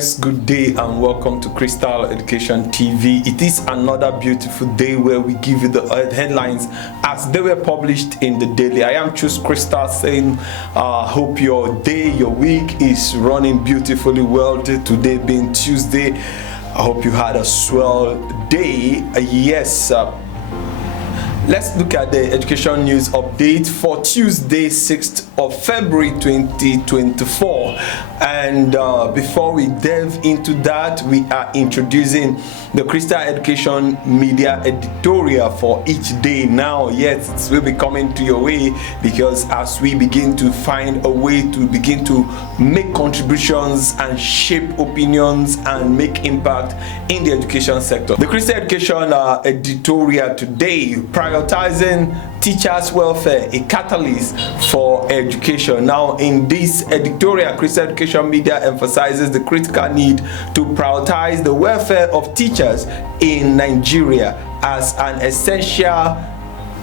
Yes, good day and welcome to Crystal Education TV. It is another beautiful day where we give you the headlines as they were published in the daily. I am Choose Crystal saying, hope your day, your week is running beautifully well. Today being Tuesday, I hope you had a swell day. Yes. Let's look at the education news update for Tuesday, 6th of February 2024. And before we delve into that, we are introducing the Crystal Education Media editorial for each day. Now, yes, it will be coming to your way because as we begin to find a way to begin to make contributions and shape opinions and make impact in the education sector. The Crystal Education editorial today, prioritizing teachers' welfare, a catalyst for education. Now, in this editorial, Crystal Education Media emphasizes the critical need to prioritize the welfare of teachers in Nigeria as an essential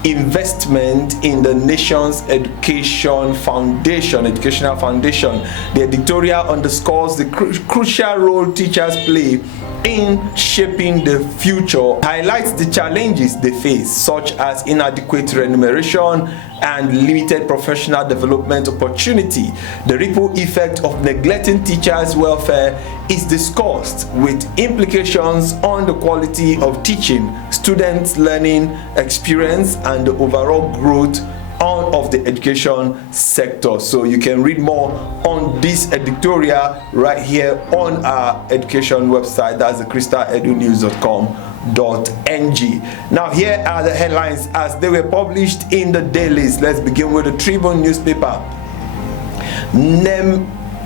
investment in the nation's educational foundation. The editorial underscores the crucial role teachers play in shaping the future, highlights the challenges they face, such as inadequate remuneration and limited professional development opportunity. The ripple effect of neglecting teachers' welfare is discussed, with implications on the quality of teaching, students' learning experience, and the overall growth of the education sector. So you can read more on this editorial right here on our education website. That's the crystaledunews.com.ng. Now, here are the headlines as they were published in the dailies. Let's begin with the Tribune newspaper.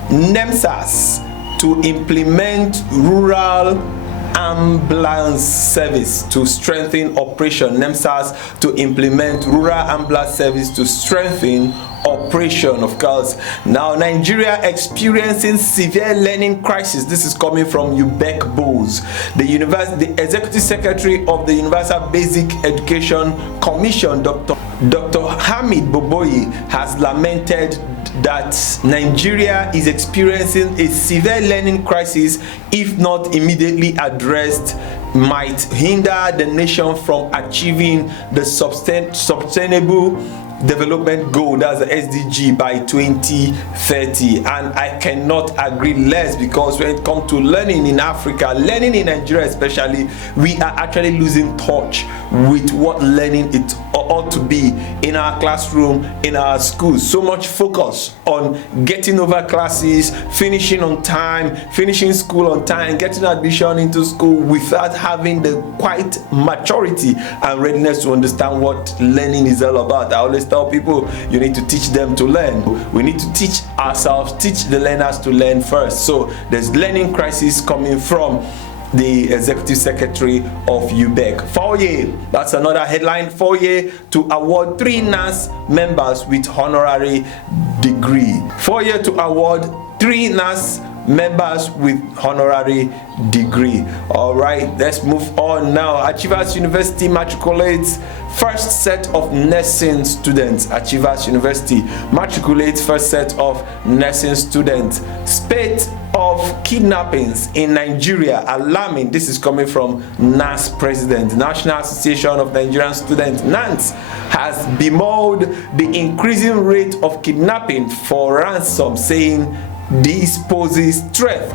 NEMSAS to implement rural ambulance service to strengthen operation. NEMSAS to implement rural ambulance service to strengthen operation. Of course, now Nigeria experiencing severe learning crisis. This is coming from UBEC Bose. The Executive Secretary of the Universal Basic Education Commission, Dr. Hamid Boboyi, has lamented that Nigeria is experiencing a severe learning crisis if not immediately addressed, might hinder the nation from achieving the sustainable development goal, that's the SDG, by 2030. And I cannot agree less, because when it comes to learning in Africa, learning in Nigeria especially, we are actually losing touch with what learning it ought to be in our classroom, in our schools. So much focus on getting over classes, finishing on time, finishing school on time, getting admission into school without having the quite maturity and readiness to understand what learning is all about. I always tell people, you need to teach them to learn. We need to teach ourselves, teach the learners to learn first. So there's learning crisis coming from the Executive Secretary of UBEC. Foye, that's another headline. Foye to award 3 NAS members with honorary degree. Foye to award 3 NAS members with honorary degree. All right, let's move on now. Achievers University matriculates first set of nursing students. Achievers University matriculates first set of nursing students. Spate of kidnappings in Nigeria alarming. This is coming from NAS president. National Association of Nigerian Students, NANS, has bemoaned the increasing rate of kidnapping for ransom, saying this poses threat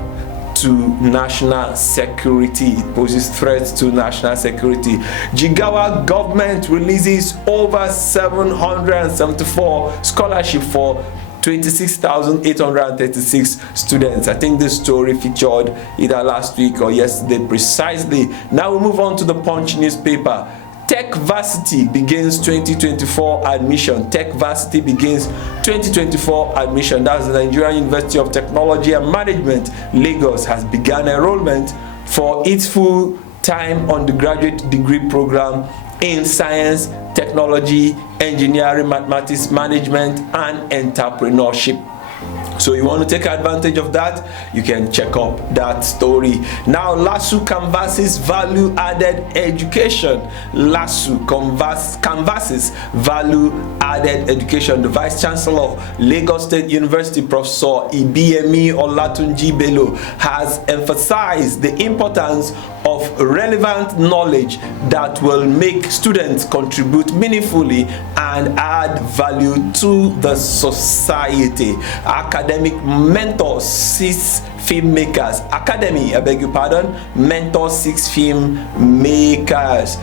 to national security. It poses threats to national security. Jigawa government releases over 774 scholarship for 26,836 students. I think this story featured either last week or yesterday precisely. Now we move on to the Punch newspaper. TechVarsity begins 2024 admission. TechVarsity begins 2024 admission. That's the Nigerian University of Technology and Management, Lagos, has begun enrollment for its full-time undergraduate degree program in science, technology, engineering, mathematics, management, and entrepreneurship. So you want to take advantage of that, you can check up that story. Now, LASU canvasses value-added education. LASU canvasses value-added education. The Vice Chancellor of Lagos State University, Professor Ibiyemi Olatunji Bello, has emphasized the importance of relevant knowledge that will make students contribute meaningfully and add value to the society. Academic mentors 6 filmmakers. Academy, I beg your pardon, mentor 6 filmmakers.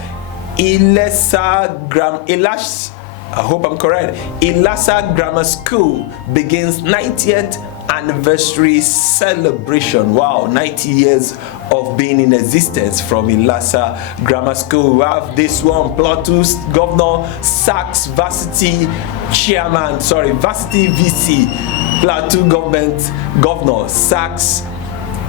I hope I'm correct. Ilasa Grammar School begins 90th anniversary celebration. Wow, 90 years of being in existence from Ilasa Grammar School. We have this one, Plateau's Governor sacks Varsity VC. Plateau Governor sacks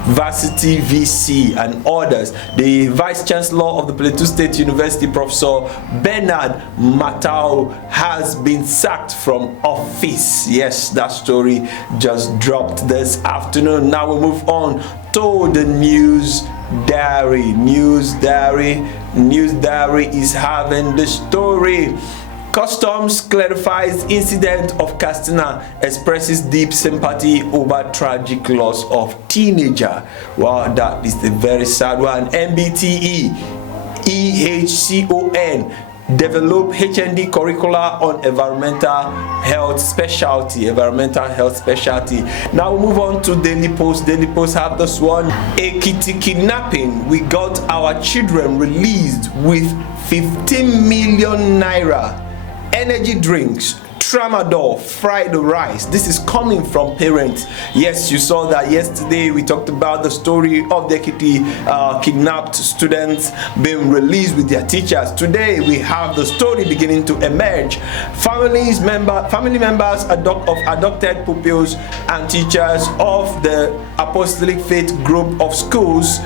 Varsity VC and others. The Vice Chancellor of the Plateau State University, Professor Bernard Matao, has been sacked from office. Yes, that story just dropped this afternoon. Now we move on to the News Diary. News Diary is having the story. Customs clarifies incident of Katsina, expresses deep sympathy over tragic loss of teenager. Wow, that is a very sad one. MBTE, EHCON, develop HND curricula on environmental health specialty. Now we move on to Daily Post. Daily Post have this one. Ekiti kidnapping. We got our children released with 15 million naira. Energy drinks, tramadol, fried rice. This is coming from parents. Yes, you saw that yesterday. We talked about the story of the kidnapped students being released with their teachers. Today we have the story beginning to emerge. Family members of adopted pupils and teachers of the Apostolic Faith Group of Schools,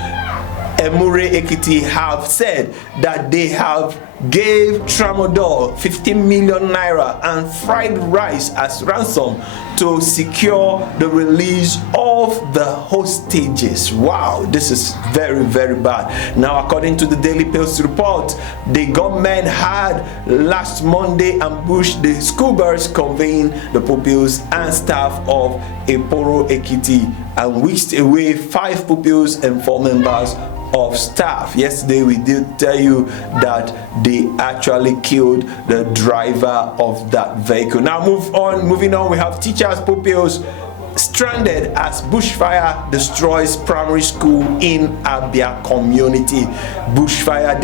Emure Ekiti, have said that they have gave tramadol 15 million naira and fried rice as ransom to secure the release of the hostages. Wow, this is very, very bad. Now, according to the Daily Post report, the government had last Monday ambushed the school bus conveying the pupils and staff of Eporo Ekiti and whisked away 5 pupils and 4 members of staff. Yesterday we did tell you that they actually killed the driver of that vehicle. Now moving on, we have teachers' pupils stranded as bushfire destroys primary school in Abia community. Bushfire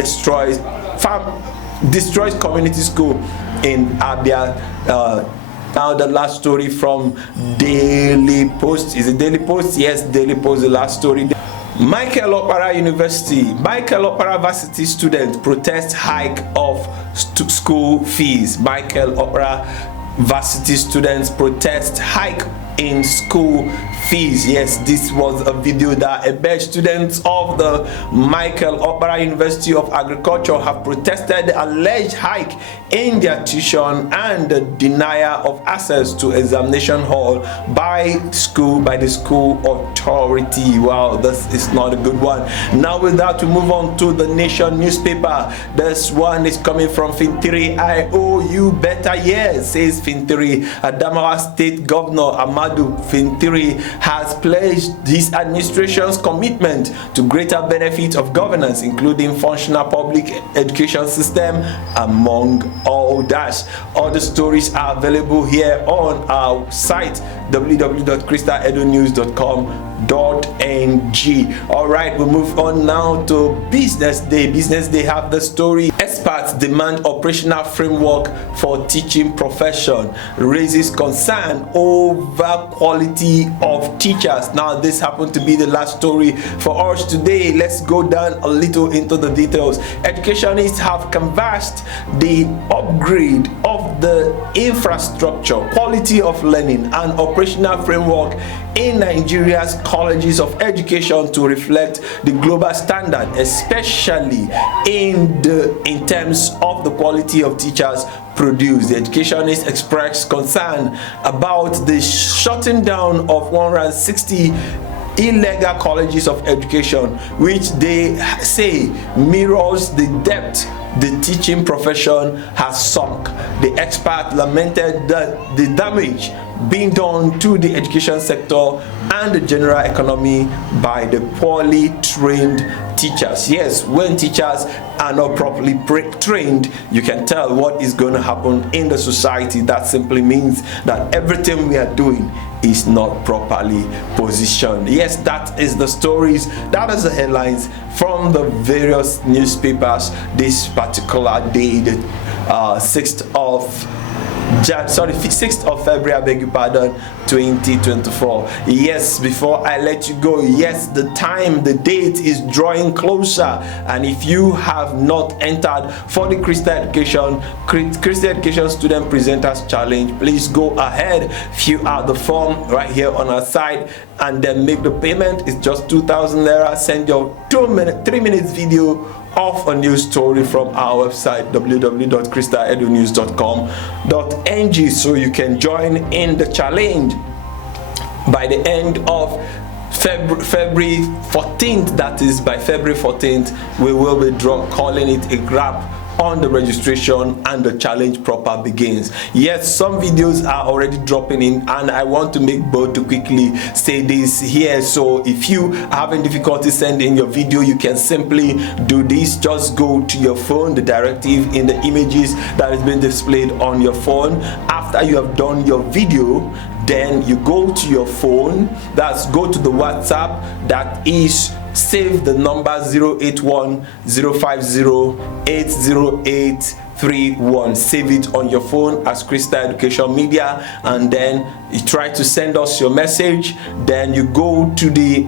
destroys community school in Abia. Now the last story from Daily Post. Is it Daily Post? Yes, Daily Post, the last story. Michael Okpara Varsity student protest hike of school fees. Michael Okpara Varsity students protest hike in school fees. Yes, this was a video that emerged. Students of the Michael Okpara University of Agriculture have protested the alleged hike in their tuition and the denial of access to examination hall by the school authority. Wow, this is not a good one. Now with that, we move on to the Nation newspaper. This one is coming from Fintiri. I owe you better years, says Fintiri. Adamawa State Governor Amadu Fintiri has pledged his administration's commitment to greater benefit of governance, including functional public education system, among all that. All the stories are available here on our site, www.crystal.edonews.com.ng. All right, we move on now to Business Day. Business Day have the story. Experts demand operational framework for teaching profession, raises concern over quality of teachers. Now this happened to be the last story for us today. Let's go down a little into the details. Educationists have canvassed the upgrade of the infrastructure, quality of learning and operational framework in Nigeria's colleges of education to reflect the global standard, especially in terms of the quality of teachers, produced. The educationists expressed concern about the shutting down of 160 illegal colleges of education, which they say mirrors the depth the teaching profession has sunk. The expert lamented that the damage being done to the education sector and the general economy by the poorly trained teachers. Yes, when teachers are not properly trained, you can tell what is going to happen in the society. That simply means that everything we are doing is not properly positioned. Yes, that is the stories, that is the headlines from the various newspapers this particular day, the 6th of February, I beg your pardon, 2024. Yes, before I let you go, yes, the date is drawing closer, and if you have not entered for the Christian Education Student Presenters Challenge, please go ahead, fill out the form right here on our side, and then make the payment. It's just 2,000 naira. Send your 3 minutes video of a news story from our website www.crystaledunews.com.ng so you can join in the challenge. By the end of February 14th, that is by February 14th, we will be calling it a wrap on the registration, and the challenge proper begins. Yes, some videos are already dropping in, and I want to make bold to quickly say this here. So if you are having difficulty sending your video, you can simply do this. Just go to your phone, the directive in the images that is being displayed on your phone. After you have done your video, then you go to your phone, go to the WhatsApp, that is, save the number 081-050-80831. Save it on your phone as Crystal Education Media, and then you try to send us your message. Then you go to the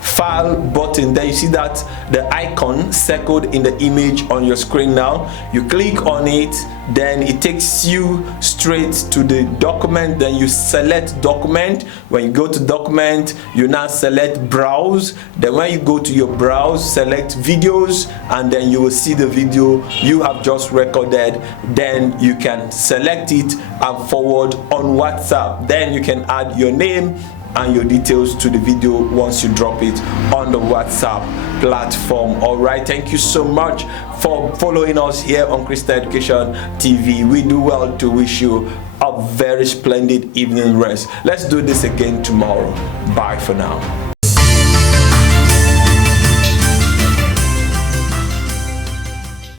file button. Then you see that the icon circled in the image on your screen. Now you click on it, then it takes you straight to the document. Then you select document. When you go to document, you now select browse. Then when you go to your browse, select videos, and then you will see the video you have just recorded. Then you can select it and forward on WhatsApp. Then you can add your name and your details to the video once you drop it on the WhatsApp platform. All right, thank you so much for following us here on Crystal Education TV. We do well to wish you a very splendid evening rest. Let's do this again tomorrow. Bye for now.